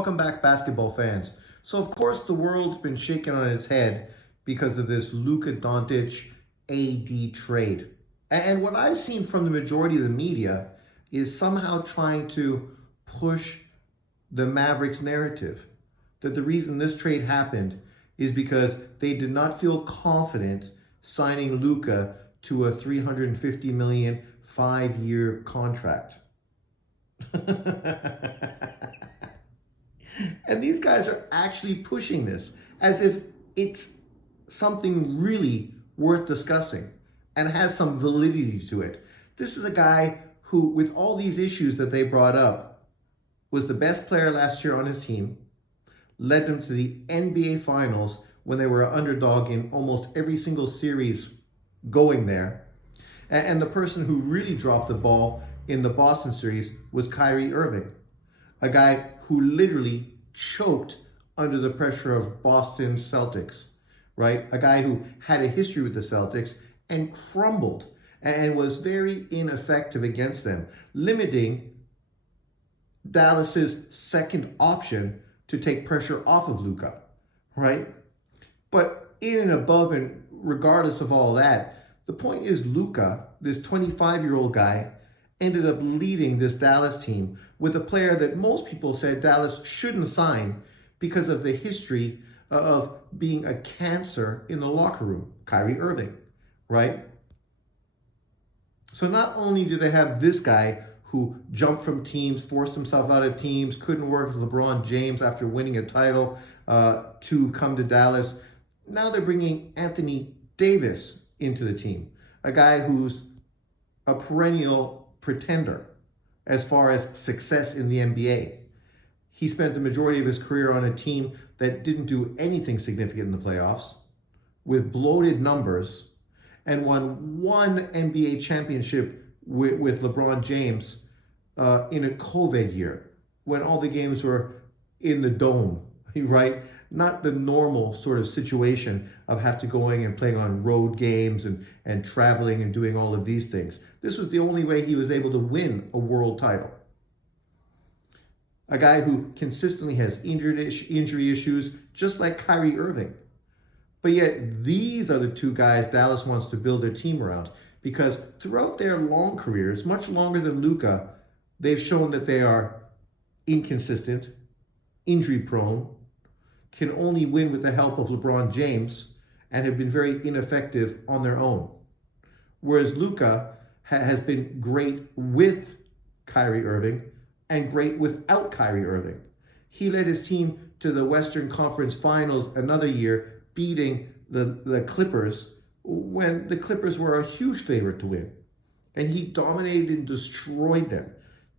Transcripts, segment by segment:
Welcome back, basketball fans. So, of course, the world's been shaken on its head because of this Luka Doncic AD trade. And what I've seen from the majority of the media is somehow trying to push the Mavericks narrative that the reason this trade happened is because they did not feel confident signing Luka to a $350 million 5-year contract. And these guys are actually pushing this as if it's something really worth discussing and has some validity to it. This is a guy who, with all these issues that they brought up, was the best player last year on his team, led them to the NBA Finals when they were an underdog in almost every single series going there. And the person who really dropped the ball in the Boston series was Kyrie Irving, a guy who literally choked under the pressure of Boston Celtics, right? A guy who had a history with the Celtics and crumbled and was very ineffective against them, limiting Dallas's second option to take pressure off of Luka, right? But in and above and regardless of all that, the point is Luka, this 25-year-old guy, ended up leading this Dallas team with a player that most people said Dallas shouldn't sign because of the history of being a cancer in the locker room, Kyrie Irving, right? So not only do they have this guy who jumped from teams, forced himself out of teams, couldn't work with LeBron James after winning a title to come to Dallas, now they're bringing Anthony Davis into the team, a guy who's a perennial pretender as far as success in the NBA. He spent the majority of his career on a team that didn't do anything significant in the playoffs, with bloated numbers, and won one NBA championship with LeBron James in a COVID year when all the games were in the dome, right? Not the normal sort of situation of have to going and playing on road games and traveling and doing all of these things. This was the only way he was able to win a world title. A guy who consistently has injury issues, just like Kyrie Irving. But yet these are the two guys Dallas wants to build their team around, because throughout their long careers, much longer than Luka, they've shown that they are inconsistent, injury prone, can only win with the help of LeBron James, and have been very ineffective on their own. Whereas Luka has been great with Kyrie Irving and great without Kyrie Irving. He led his team to the Western Conference Finals another year, beating the Clippers when the Clippers were a huge favorite to win. And he dominated and destroyed them,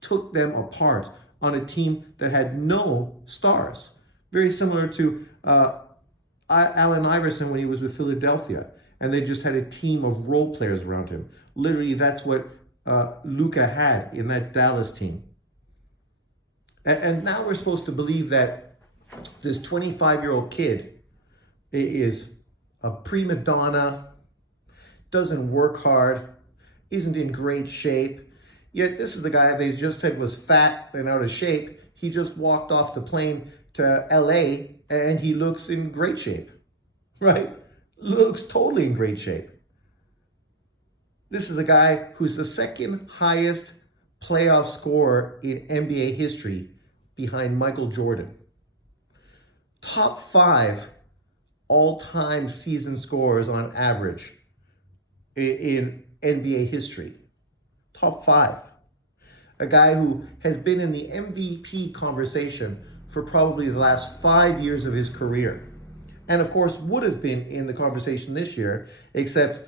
took them apart on a team that had no stars. Very similar to Allen Iverson when he was with Philadelphia, and they just had a team of role players around him. Literally, that's what Luka had in that Dallas team. And now we're supposed to believe that this 25-year-old kid is a prima donna, doesn't work hard, isn't in great shape. Yet this is the guy they just said was fat and out of shape. He just walked off the plane to LA and he looks in great shape, right? Looks totally in great shape. This is a guy who's the second highest playoff scorer in NBA history behind Michael Jordan. Top 5 all-time season scorers on average in NBA history. Top 5. A guy who has been in the MVP conversation for probably the last 5 years of his career. And of course would have been in the conversation this year, except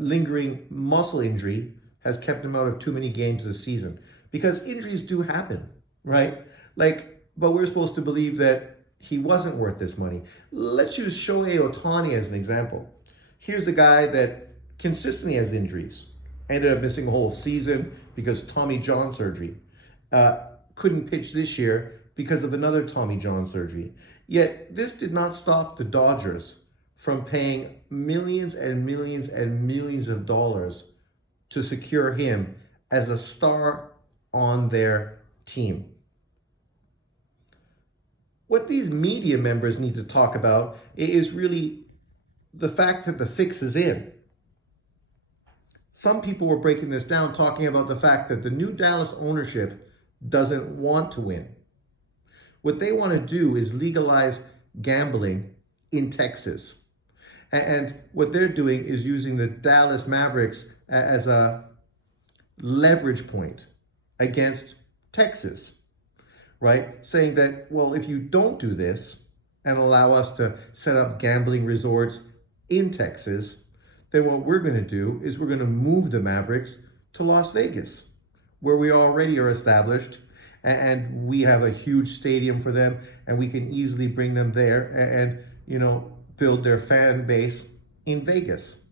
lingering muscle injury has kept him out of too many games this season. Because injuries do happen, right? But we're supposed to believe that he wasn't worth this money. Let's use Shohei Ohtani as an example. Here's a guy that consistently has injuries. Ended up missing a whole season because of Tommy John surgery. Couldn't pitch this year because of another Tommy John surgery. Yet this did not stop the Dodgers from paying millions and millions and millions of dollars to secure him as a star on their team. What these media members need to talk about is really the fact that the fix is in. Some people were breaking this down, talking about the fact that the new Dallas ownership doesn't want to win. What they want to do is legalize gambling in Texas. And what they're doing is using the Dallas Mavericks as a leverage point against Texas, right? Saying that, well, if you don't do this and allow us to set up gambling resorts in Texas, then what we're going to do is we're going to move the Mavericks to Las Vegas, where we already are established and we have a huge stadium for them, and we can easily bring them there and build their fan base in Vegas,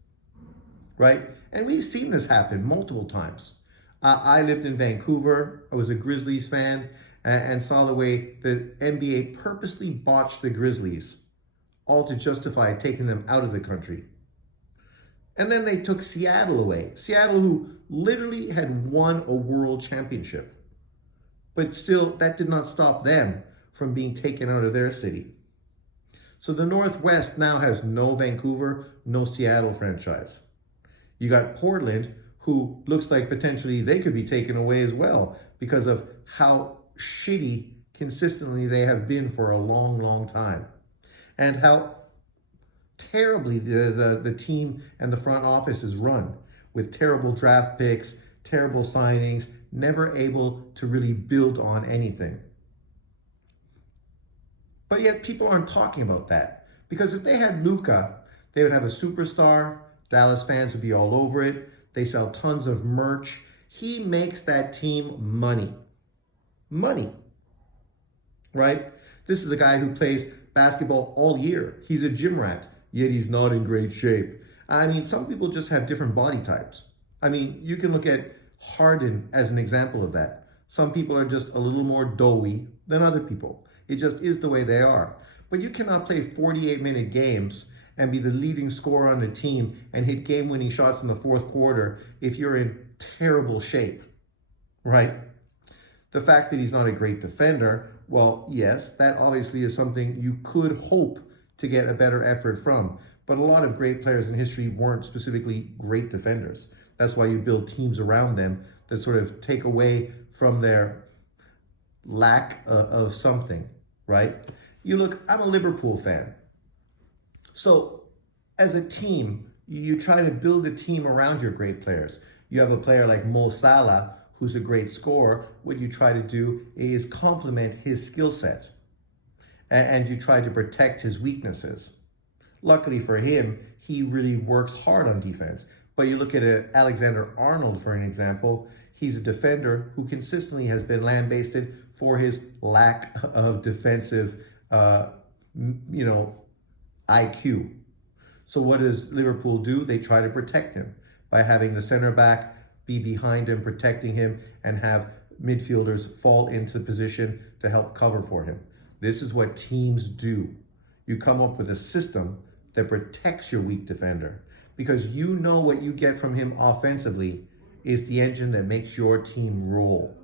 right? And we've seen this happen multiple times. I lived in Vancouver. I was a Grizzlies fan and saw the way the NBA purposely botched the Grizzlies, all to justify taking them out of the country. And then they took Seattle away. Seattle, who literally had won a world championship. But still, that did not stop them from being taken out of their city. So the Northwest now has no Vancouver, no Seattle franchise. You got Portland, who looks like potentially they could be taken away as well because of how shitty consistently they have been for a long, long time. And how terribly the team and the front office is run, with terrible draft picks, terrible signings, never able to really build on anything. But yet people aren't talking about that, because if they had Luca, they would have a superstar. Dallas fans would be all over it. They sell tons of merch. He makes that team money. Money, right? This is a guy who plays basketball all year. He's a gym rat, yet he's not in great shape. I mean, some people just have different body types. I mean, you can look at Harden as an example of that. Some people are just a little more doughy than other people. It just is the way they are. But you cannot play 48-minute games and be the leading scorer on the team and hit game-winning shots in the fourth quarter if you're in terrible shape, right? The fact that he's not a great defender, well, yes, that obviously is something you could hope to get a better effort from. But a lot of great players in history weren't specifically great defenders. That's why you build teams around them that sort of take away from their lack of something, right? I'm a Liverpool fan. So as a team, you try to build a team around your great players. You have a player like Mo Salah, who's a great scorer. What you try to do is complement his skill set. And you try to protect his weaknesses. Luckily for him, he really works hard on defense. But you look at Alexander Arnold, for an example, he's a defender who consistently has been lambasted for his lack of defensive, IQ. So what does Liverpool do? They try to protect him by having the center back be behind him, protecting him, and have midfielders fall into the position to help cover for him. This is what teams do. You come up with a system that protects your weak defender, because you know what you get from him offensively is the engine that makes your team roll.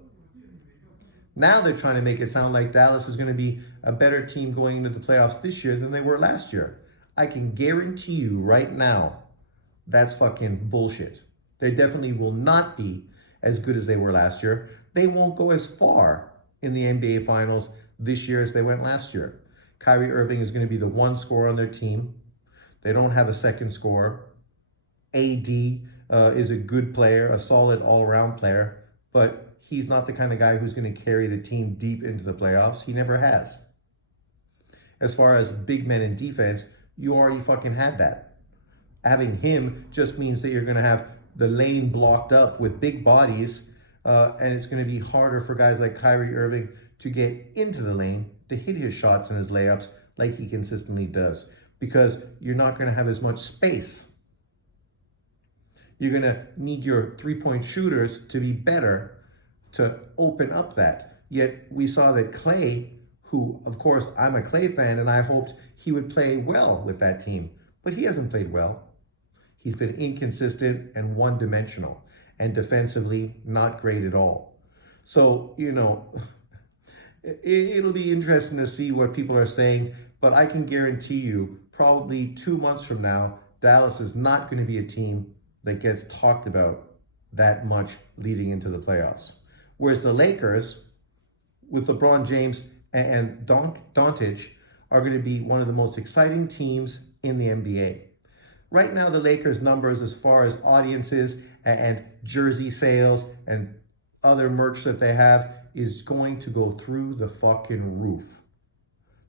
Now they're trying to make it sound like Dallas is going to be a better team going into the playoffs this year than they were last year. I can guarantee you right now, that's fucking bullshit. They definitely will not be as good as they were last year. They won't go as far in the NBA Finals this year as they went last year. Kyrie Irving is going to be the one scorer on their team. They don't have a second scorer. AD is a good player, a solid all-around player, but he's not the kind of guy who's going to carry the team deep into the playoffs. He never has. As far as big men in defense, you already fucking had that. Having him just means that you're going to have the lane blocked up with big bodies, and it's going to be harder for guys like Kyrie Irving to get into the lane, to hit his shots and his layups like he consistently does, because you're not going to have as much space. You're going to need your three-point shooters to be better to open up that. Yet we saw that Clay, who, of course, I'm a Clay fan, and I hoped he would play well with that team, but he hasn't played well. He's been inconsistent and one-dimensional, and defensively not great at all. So, It'll be interesting to see what people are saying, but I can guarantee you, probably 2 months from now, Dallas is not going to be a team that gets talked about that much leading into the playoffs. Whereas the Lakers, with LeBron James and Doncic, are going to be one of the most exciting teams in the NBA. Right now, the Lakers' numbers as far as audiences and jersey sales and other merch that they have is going to go through the fucking roof.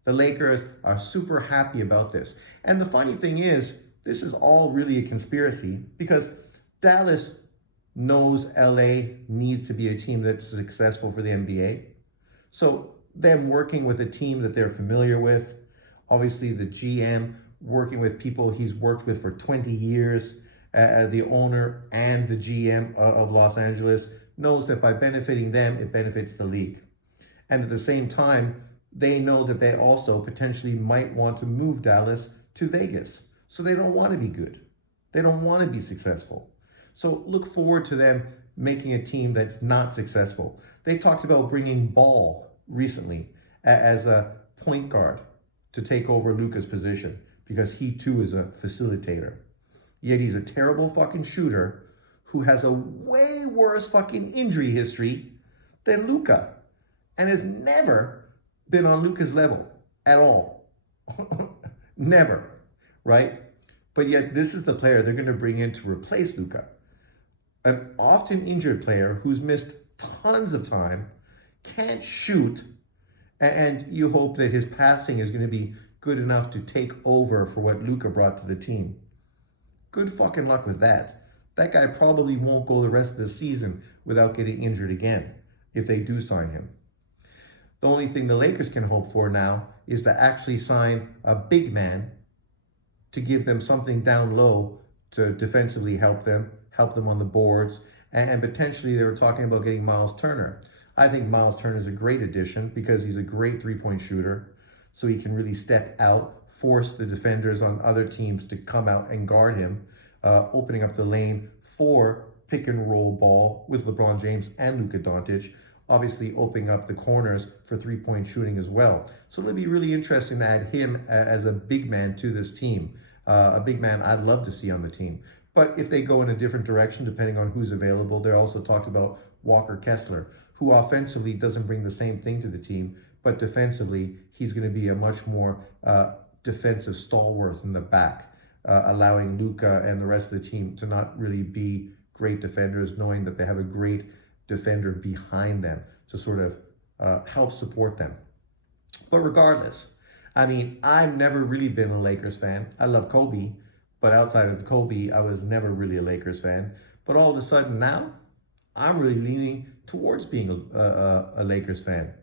The Lakers are super happy about this. And the funny thing is, this is all really a conspiracy because Dallas knows LA needs to be a team that's successful for the NBA. So them working with a team that they're familiar with, obviously the GM working with people he's worked with for 20 years, the owner and the GM of Los Angeles knows that by benefiting them, it benefits the league. And at the same time, they know that they also potentially might want to move Dallas to Vegas. So they don't want to be good. They don't want to be successful. So look forward to them making a team that's not successful. They talked about bringing Ball recently as a point guard to take over Luca's position because he too is a facilitator. Yet he's a terrible fucking shooter who has a way worse fucking injury history than Luca and has never been on Luca's level at all. Never, right? But yet this is the player they're going to bring in to replace Luca. An often injured player who's missed tons of time, can't shoot, and you hope that his passing is going to be good enough to take over for what Luca brought to the team. Good fucking luck with that. That guy probably won't go the rest of the season without getting injured again if they do sign him. The only thing the Lakers can hope for now is to actually sign a big man to give them something down low to defensively help them on the boards, and potentially they were talking about getting Miles Turner. I think Miles Turner is a great addition because he's a great three-point shooter, so he can really step out, force the defenders on other teams to come out and guard him, opening up the lane for pick and roll ball with LeBron James and Luka Doncic, obviously opening up the corners for three-point shooting as well. So it'll be really interesting to add him as a big man to this team, a big man I'd love to see on the team. But if they go in a different direction, depending on who's available, they also talked about Walker Kessler, who offensively doesn't bring the same thing to the team, but defensively, he's going to be a much more defensive stalwart in the back, allowing Luka and the rest of the team to not really be great defenders, knowing that they have a great defender behind them to sort of help support them. But regardless, I mean, I've never really been a Lakers fan. I love Kobe, but outside of Kobe, I was never really a Lakers fan. But all of a sudden now, I'm really leaning towards being a Lakers fan.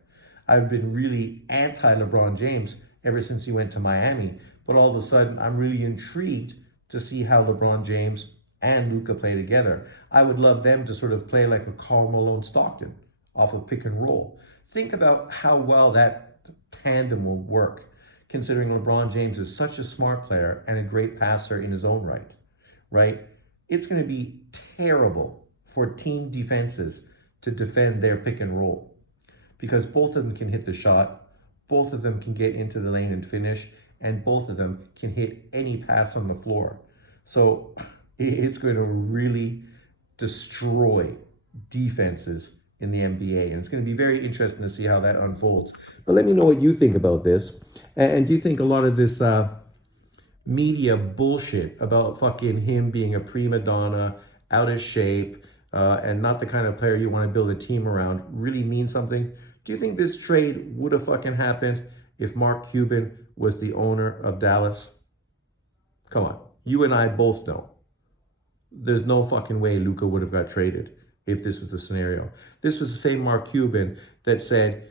I've been really anti-LeBron James ever since he went to Miami. But all of a sudden, I'm really intrigued to see how LeBron James and Luka play together. I would love them to sort of play like a Karl Malone Stockton off of pick and roll. Think about how well that tandem will work, considering LeBron James is such a smart player and a great passer in his own right? It's going to be terrible for team defenses to defend their pick and roll because both of them can hit the shot, both of them can get into the lane and finish, and both of them can hit any pass on the floor. So it's going to really destroy defenses in the NBA, and it's going to be very interesting to see how that unfolds. But let me know what you think about this, and do you think a lot of this media bullshit about fucking him being a prima donna, out of shape, and not the kind of player you want to build a team around really means something? Do you think this trade would have fucking happened if Mark Cuban was the owner of Dallas? Come on, you and I both know there's no fucking way Luka would have got traded if this was the scenario. This was the same Mark Cuban that said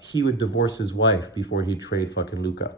he would divorce his wife before he'd trade fucking Luka.